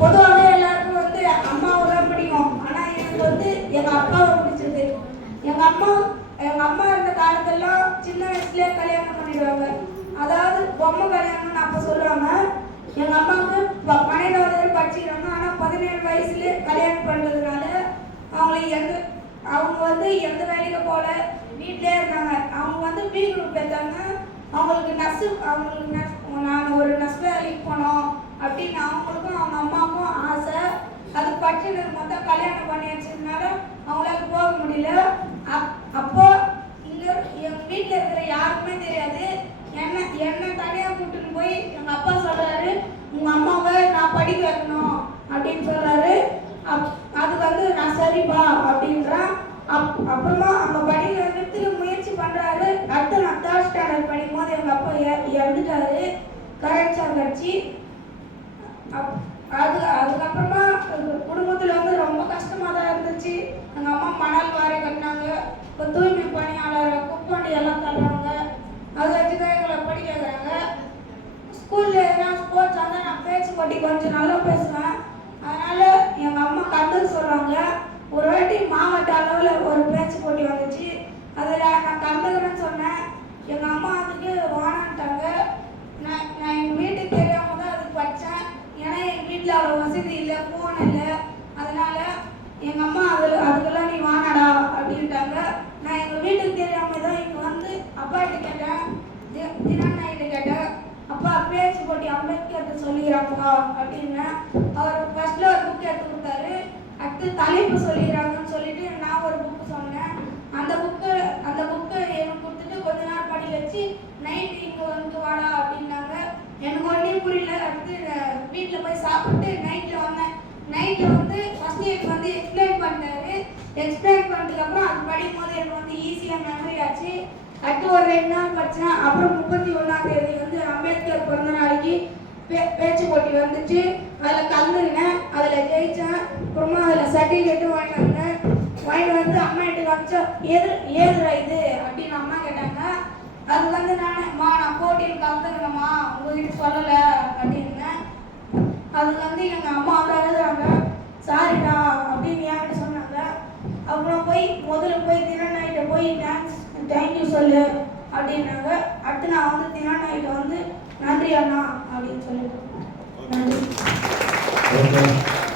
பொதுவாகவே எல்லாருக்கும் வந்து அம்மாவை தான் பிடிக்கும். ஆனால் எனக்கு வந்து எங்கள் அப்பாவை பிடிச்சது. எங்கள் அம்மா இருந்த காலத்தெல்லாம் சின்ன வயசுலேயே கல்யாணம் பண்ணிடுவாங்க. அதாவது பொம்மை கல்யாணம்னு அப்போ சொல்லுவாங்க. எங்கள் அம்மாவுக்கு 12வது வரை படிச்சுக்கிறாங்க. ஆனால் 17 வயசுலேயே கல்யாணம் பண்ணுறதுனால அவங்க வந்து எந்த வேலைக்கு போகல, வீட்டிலே இருக்காங்க. அவங்க வந்து பி குரூப் எடுத்தாங்க. அவங்களுக்கு நான் ஒரு நர்ஸ் வேலைக்கு போனோம் அப்படின்னு அவங்களுக்கும் அவங்க அம்மாவுக்கும் ஆசை. அது படிச்சுட்டு மொத்தம் கல்யாணம் பண்ணி வச்சதுனால அவங்களால போக முடியல. அப்போ இங்கே எங்கள் வீட்டில் இருக்கிற யாருக்குமே தெரியாது. என்ன தனியாக கூப்பிட்டுன்னு போய் எங்கள் அப்பா சொல்கிறாரு, உங்கள் அம்மாவை நான் படிக்க வைக்கணும் அப்படின்னு சொல்கிறாரு. அதுக்கு வந்து நான் சரிப்பா அப்படின்றேன். அப்புறமா அவங்க படிக்க வைக்கிறதுக்கு முயற்சி பண்ணுறாரு. அடுத்து நான் 3rd ஸ்டாண்டர்ட் படிக்கும் போது எங்கள் அப்பா இறந்துட்டாரு. கரண்ட் ஷாக் அடிச்சு. அதுக்கப்புறமா குடும்பத்தில் வந்து ரொம்ப கஷ்டமாக தான் இருந்துச்சு. எங்கள் அம்மா மணல் வாரி கட்டினாங்க. இப்போ தூய்மை பணியாளர் குப்பண்டி எல்லாம் தள்ளுறாங்க. அதை வச்சு தான் எங்களை படிக்க வைக்கிறாங்க. ஸ்கூலில் எதனா ஸ்போர்ட்ஸ் வந்து நான் பேச்சு போட்டி கொஞ்சம் நல்லா பேசுவேன். அதனால எங்கள் அம்மா கற்றுக்க சொல்லுவாங்க. ஒரு வாட்டி மாவட்ட அளவில் ஒரு பேச்சு போட்டி வந்துச்சு. அதில் நான் கலந்துக்கிறேன்னு சொன்னேன். எங்கள் அம்மா அதுக்கு வானான்ட்டாங்க. நான் எங்கள் வீட்டுக்கு தெரியாமல் தான் அதுக்கு படித்தேன். ஏன்னா எங்கள் வீட்டில் அவ்வளோ வசதி இல்லை, ஃபோன் இல்லை. அதனால் எங்கள் அம்மா அதுக்கெல்லாம் நீ வானாடா அப்படின்ட்டாங்க. நான் எங்கள் வீட்டுக்கு தெரியாமல் தான் இங்கே வந்து அப்பாட்ட கேட்டேன், தினநாயிட்ட கேட்டேன். அப்பா பேச்சு போட்டி அம்பேத்கர் சொல்லிக்கிறாப்பா அப்படின்னு. அவர் ஃபர்ஸ்ட்ல ஒரு புக் எடுத்து கொடுத்தாரு. அடுத்து தலைப்பு சொல்லிக்கிறாங்கன்னு சொல்லிட்டு நான் ஒரு புக்கு சொன்னேன். அந்த புக்கு எனக்கு கொடுத்துட்டு கொஞ்ச நேரம் படி வச்சு நைட்டு இங்கே வந்து வாடா அப்படின்னாங்க. எனக்கு ஒன்றே புரியல. அடுத்து வீட்டில் போய் சாப்பிட்டு நைட்டில் வந்தேன். நைட்டில் வந்து ஃபர்ஸ்ட் எனக்கு வந்து எக்ஸ்பிளைன் பண்ணாரு. எக்ஸ்பிளைன் பண்ணதுக்கப்புறம் அது படிக்கும் போது எனக்கு வந்து ஈஸியாக மெமரி ஆச்சு. அடுத்து ஒரு 2 நாள் படித்தேன். அப்புறம் 31ஆம் தேதி வந்து அம்பேத்கர் பிறந்த நாளைக்கு பேச்சு போட்டி வந்துச்சு. அதில் கலந்துக்கினேன். அதில் ஜெயித்தேன். அப்புறமா அதில் சர்டிஃபிகேட்டும் வாங்கிட்டு வந்தேன். வாங்கிட்டு வந்து அம்மா கிட்ட காமிச்சா ஏதுரா இது அப்படின்னு அம்மா கேட்டாங்க. அது வந்து நான் போட்டியில் கலந்துக்கணுமா, உங்ககிட்ட சொல்லலை அப்படின்னேன். அதுக்கு வந்து எங்கள் அம்மா வந்து அழுதுறாங்க. சாரிடா அப்படின்னு என்கிட்ட சொன்னாங்க. அப்புறம் முதல்ல போய் தினநாயிட்ட போய் தேங்க்யூ சொல்லு அப்படின்னாங்க. அடுத்து நான் வந்து தினநாயிட்ட வந்து நன்றி அண்ணா அப்படின்னு சொல்லிட்டு நன்றி.